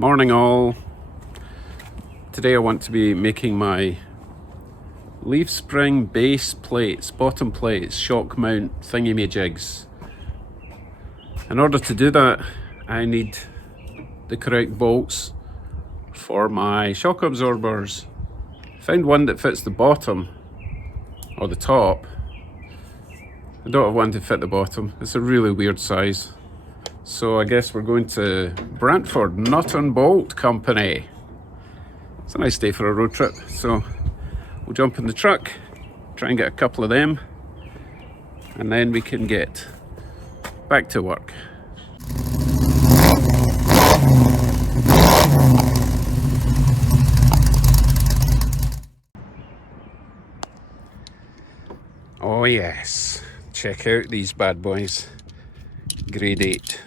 Morning all. Today I want to be making my leaf spring base plates, bottom plates, shock mount thingy-majigs. In order to do that, I need the correct bolts for my shock absorbers. Found one that fits the bottom or the top. I don't have one to fit the bottom. It's a really weird size. So I guess we're going to Brantford Nut and Bolt Company. It's a nice day for a road trip, so we'll jump in the truck, try and get a couple of them, and then we can get back to work. Oh yes, check out these bad boys. Grade 8.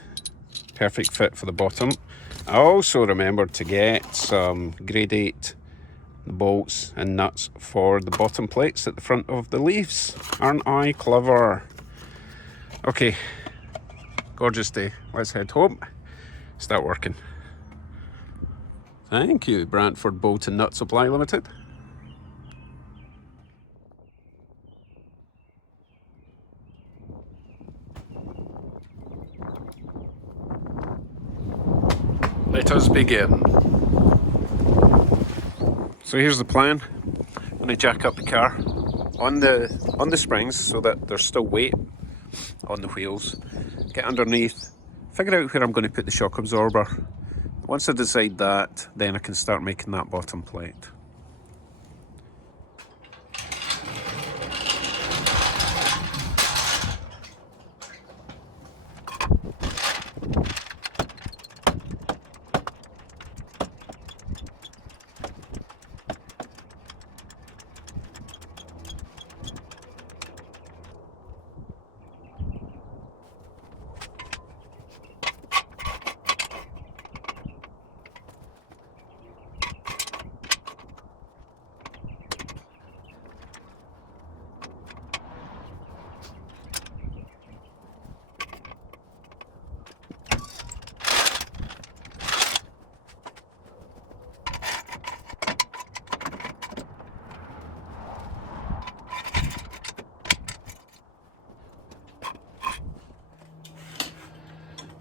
Perfect fit for the bottom. I also remembered to get some grade 8 bolts and nuts for the bottom plates at the front of the leaves. Aren't I clever? Okay, gorgeous day. Let's head home, start working. Thank you, Brantford Bolt and Nut Supply Limited. Let us begin. So here's the plan. I'm going to jack up the car on the springs so that there's still weight on the wheels. Get underneath, figure out where I'm going to put the shock absorber. Once I decide that, then I can start making that bottom plate.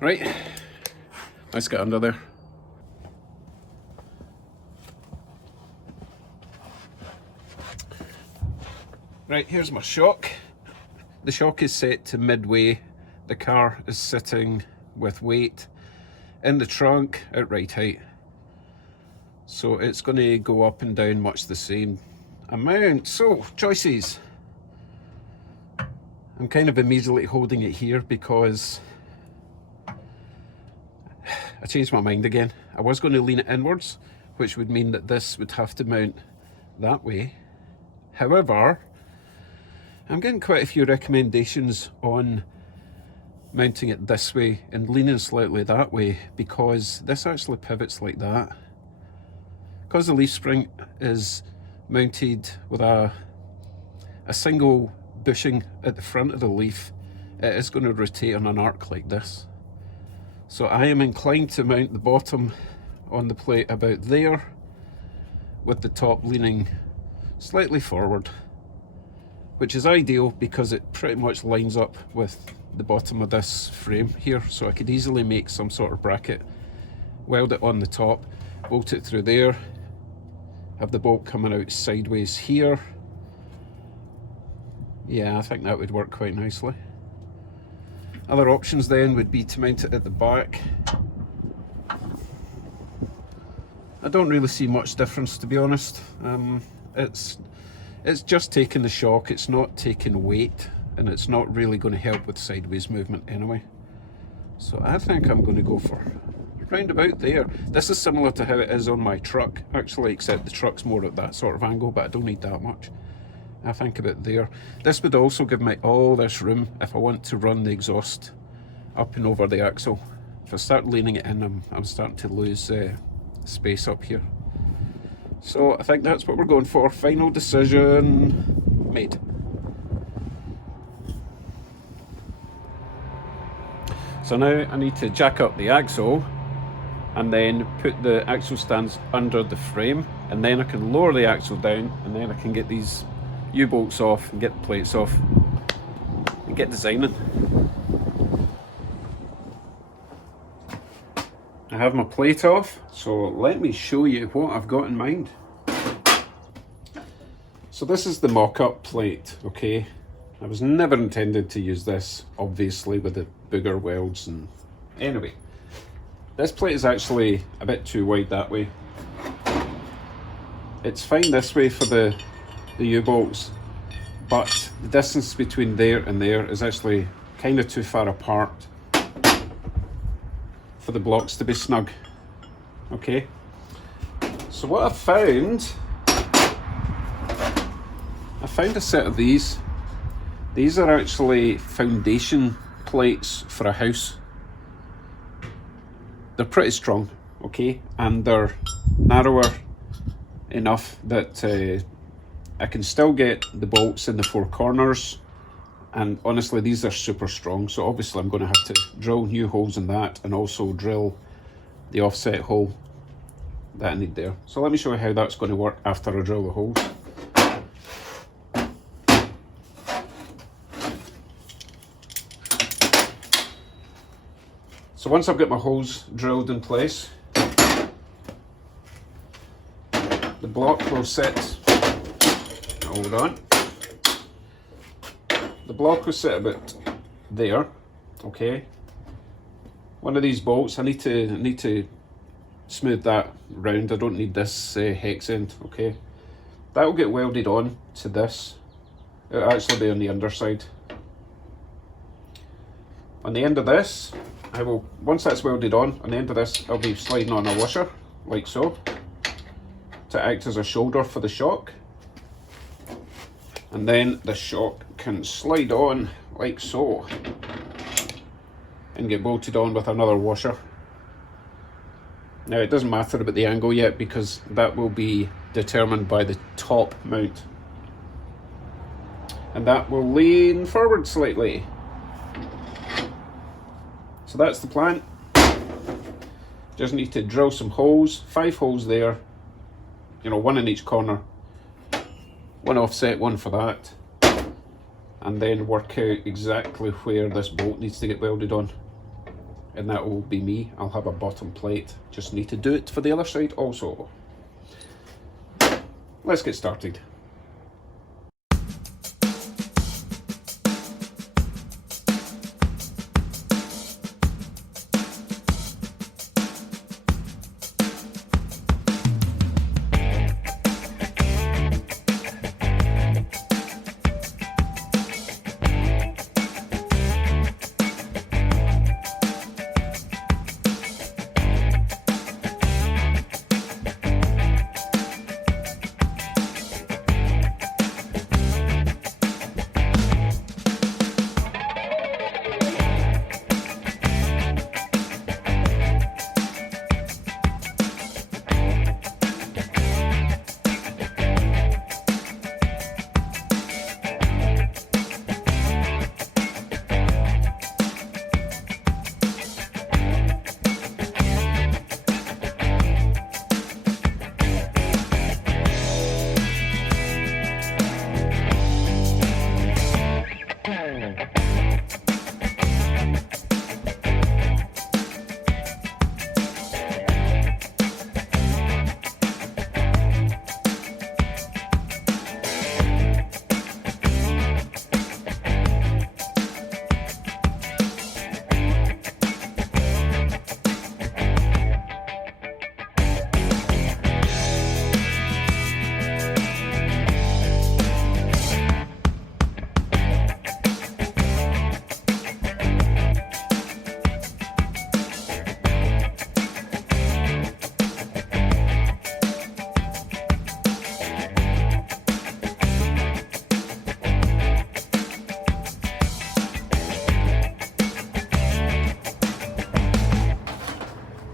Right, let's get under there. Right, here's my shock. The shock is set to midway. The car is sitting with weight in the trunk at right height. So it's going to go up and down much the same amount. So, choices. I'm kind of immediately holding it here because I changed my mind again. I was going to lean it inwards, which would mean that this would have to mount that way. However, I'm getting quite a few recommendations on mounting it this way and leaning slightly that way because this actually pivots like that. Because the leaf spring is mounted with a single bushing at the front of the leaf, it is going to rotate on an arc like this. So I am inclined to mount the bottom on the plate about there, with the top leaning slightly forward, which is ideal because it pretty much lines up with the bottom of this frame here. So I could easily make some sort of bracket, weld it on the top, bolt it through there, have the bolt coming out sideways here. Yeah, I think that would work quite nicely. Other options then would be to mount it at the back. I don't really see much difference, to be honest. It's just taking the shock, it's not taking weight, and it's not really going to help with sideways movement anyway. So I think I'm going to go for round about there. This is similar to how it is on my truck, actually, except the truck's more at that sort of angle, but I don't need that much. I think about there. This would also give me all this room if I want to run the exhaust up and over the axle. If I start leaning it in, I'm starting to lose space up here. So I think that's what we're going for. Final decision made. So now I need to jack up the axle and then put the axle stands under the frame, and then I can lower the axle down, and then I can get these U-bolts off and get the plates off and get designing. I have my plate off, so let me show you what I've got in mind. So this is the mock-up plate, okay? I was never intended to use this, obviously, with the booger welds, and anyway. This plate is actually a bit too wide that way. It's fine this way for the U-bolts, but the distance between there and there is actually kind of too far apart for the blocks to be snug, okay? So what I found a set of these. These are actually foundation plates for a house. They're pretty strong, okay, and they're narrower enough that I can still get the bolts in the four corners, and honestly these are super strong, so obviously I'm going to have to drill new holes in that and also drill the offset hole that I need there. So let me show you how that's going to work after I drill the holes. So once I've got my holes drilled in place, the block will sit, hold on, the block will sit about there, okay. One of these bolts, I need to smooth that round. I don't need this hex end, okay. That will get welded on to this. It'll actually be on the underside. On the end of this, I will, once that's welded on the end of this, I'll be sliding on a washer, like so, to act as a shoulder for the shock. And then the shock can slide on, like so, and get bolted on with another washer. Now it doesn't matter about the angle yet, because that will be determined by the top mount. And that will lean forward slightly. So that's the plan. Just need to drill some holes, 5 holes there, you know, 1 in each corner, 1 offset, 1 for that, and then work out exactly where this bolt needs to get welded on, and that will be me. I'll have a bottom plate, just need to do it for the other side also. Let's get started.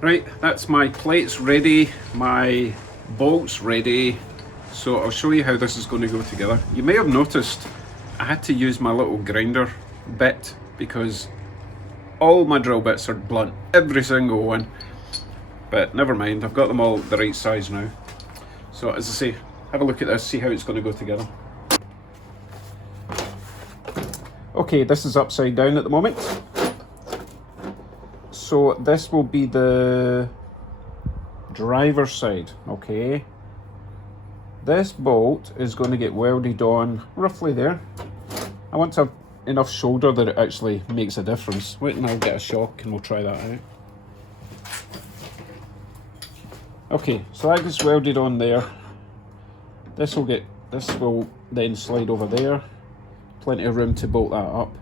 Right, that's my plates ready, my bolts ready, so I'll show you how this is going to go together. You may have noticed I had to use my little grinder bit because all my drill bits are blunt, every single one. But never mind, I've got them all the right size now. So as I say, have a look at this, see how it's going to go together. Okay, this is upside down at the moment. So this will be the driver's side, okay? This bolt is going to get welded on roughly there. I want to have enough shoulder that it actually makes a difference. Wait and I'll get a shock and we'll try that out. Okay, so that gets welded on there. This will then slide over there. Plenty of room to bolt that up.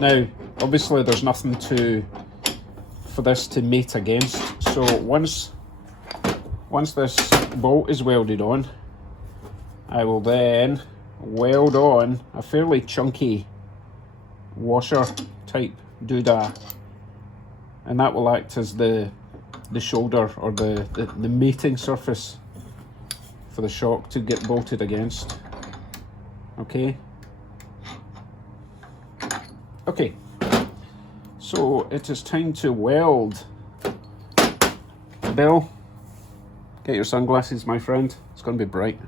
Now, obviously there's nothing for this to mate against. So once this bolt is welded on, I will then weld on a fairly chunky washer type doodah, and that will act as the shoulder or the mating surface for the shock to get bolted against. Okay, so it is time to weld. Bill, get your sunglasses, my friend, it's going to be bright.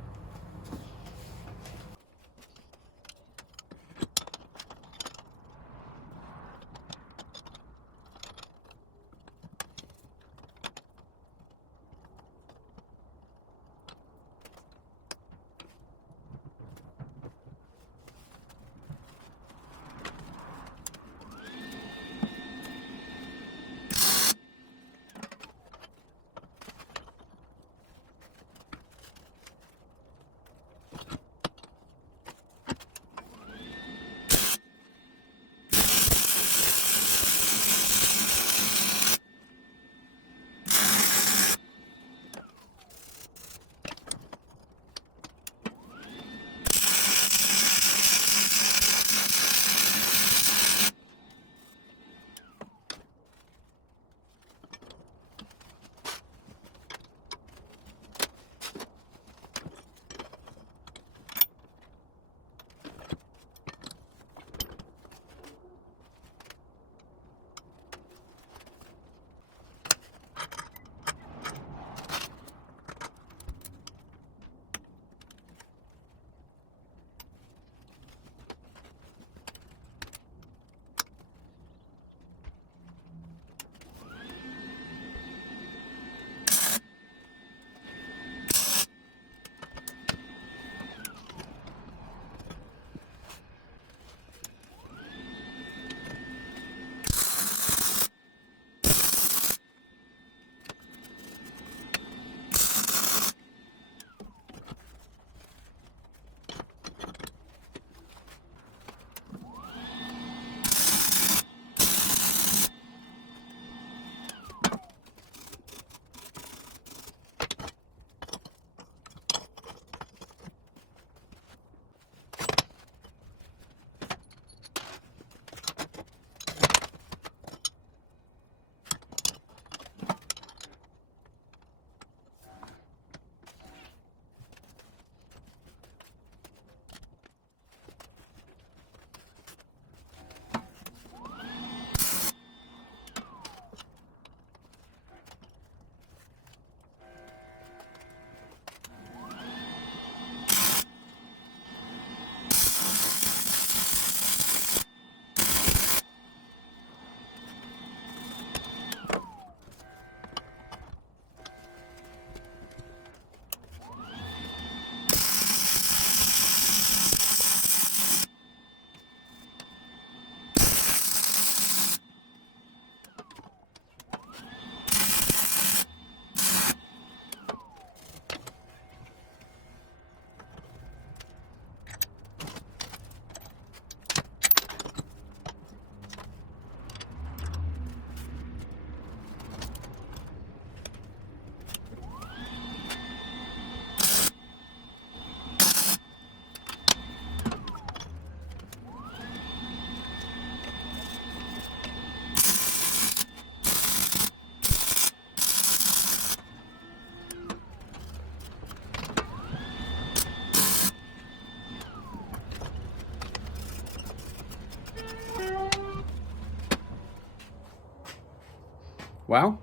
Well,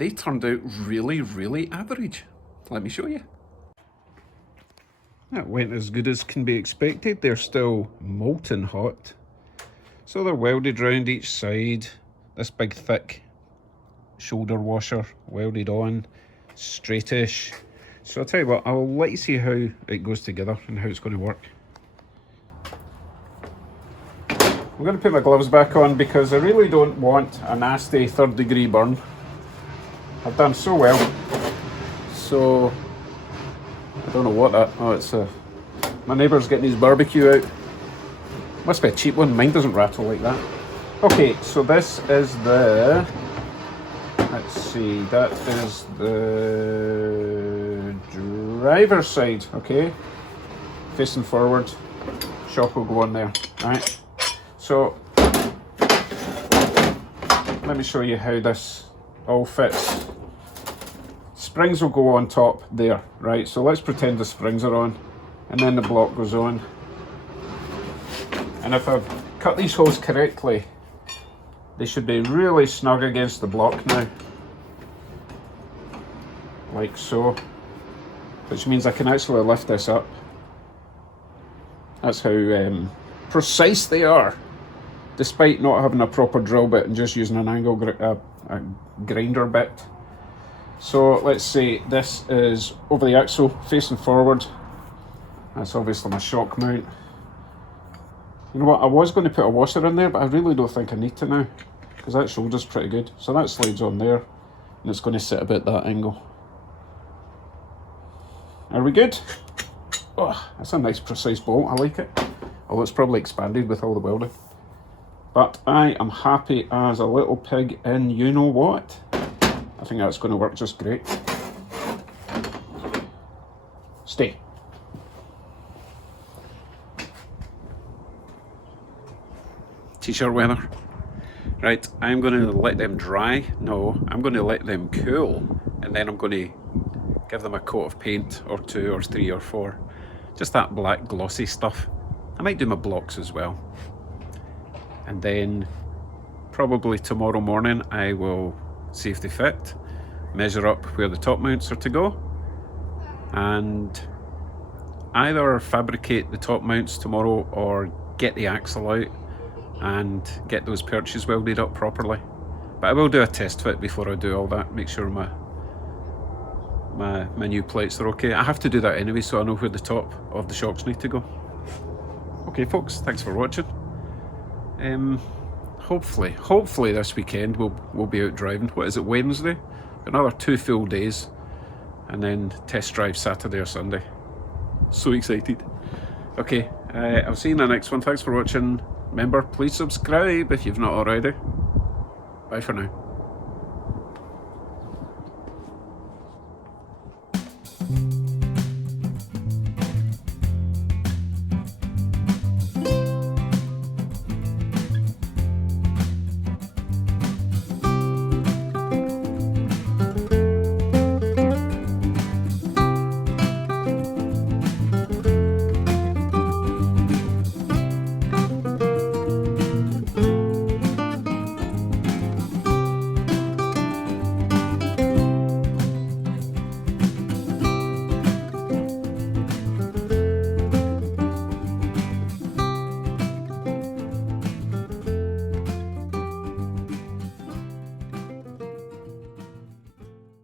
they turned out really, really average. Let me show you. That went as good as can be expected. They're still molten hot. So they're welded round each side. This big thick shoulder washer welded on, straightish. So I'll tell you what, I'll let you see how it goes together and how it's going to work. I'm going to put my gloves back on because I really don't want a nasty 3rd degree burn. I've done so well. So I don't know what that, oh it's my neighbour's getting his barbecue out. Must be a cheap one, mine doesn't rattle like that. Okay, so this is the, let's see, that is the driver's side, okay? Facing forward, shock will go on there, right? So, let me show you how this all fits. Springs will go on top there, right? So let's pretend the springs are on, and then the block goes on. And if I've cut these holes correctly, they should be really snug against the block now. Like so. Which means I can actually lift this up. That's how precise they are. Despite not having a proper drill bit and just using an angle a grinder bit. So let's say this is over the axle, facing forward. That's obviously my shock mount. You know what, I was going to put a washer in there, but I really don't think I need to now, because that shoulder's pretty good. So that slides on there, and it's going to sit about that angle. Are we good? Oh, that's a nice precise bolt, I like it. Although it's probably expanded with all the welding. But I am happy as a little pig in you know what. I think that's going to work just great. Stay. T-shirt weather. Right, I'm going to let them dry. No, I'm going to let them cool, and then I'm going to give them a coat of paint, or 2 or 3 or 4. Just that black glossy stuff. I might do my blocks as well. And then probably tomorrow morning I will see if they fit, measure up where the top mounts are to go, and either fabricate the top mounts tomorrow or get the axle out and get those perches welded up properly. But I will do a test fit before I do all that, make sure my new plates are okay. I have to do that anyway, so I know where the top of the shocks need to go. Okay folks, thanks for watching. Hopefully this weekend we'll be out driving. What is it, Wednesday? Another 2 full days, and then test drive Saturday or Sunday. So excited. Okay, I'll see you in the next one. Thanks for watching. Remember, please subscribe if you've not already. Bye for now.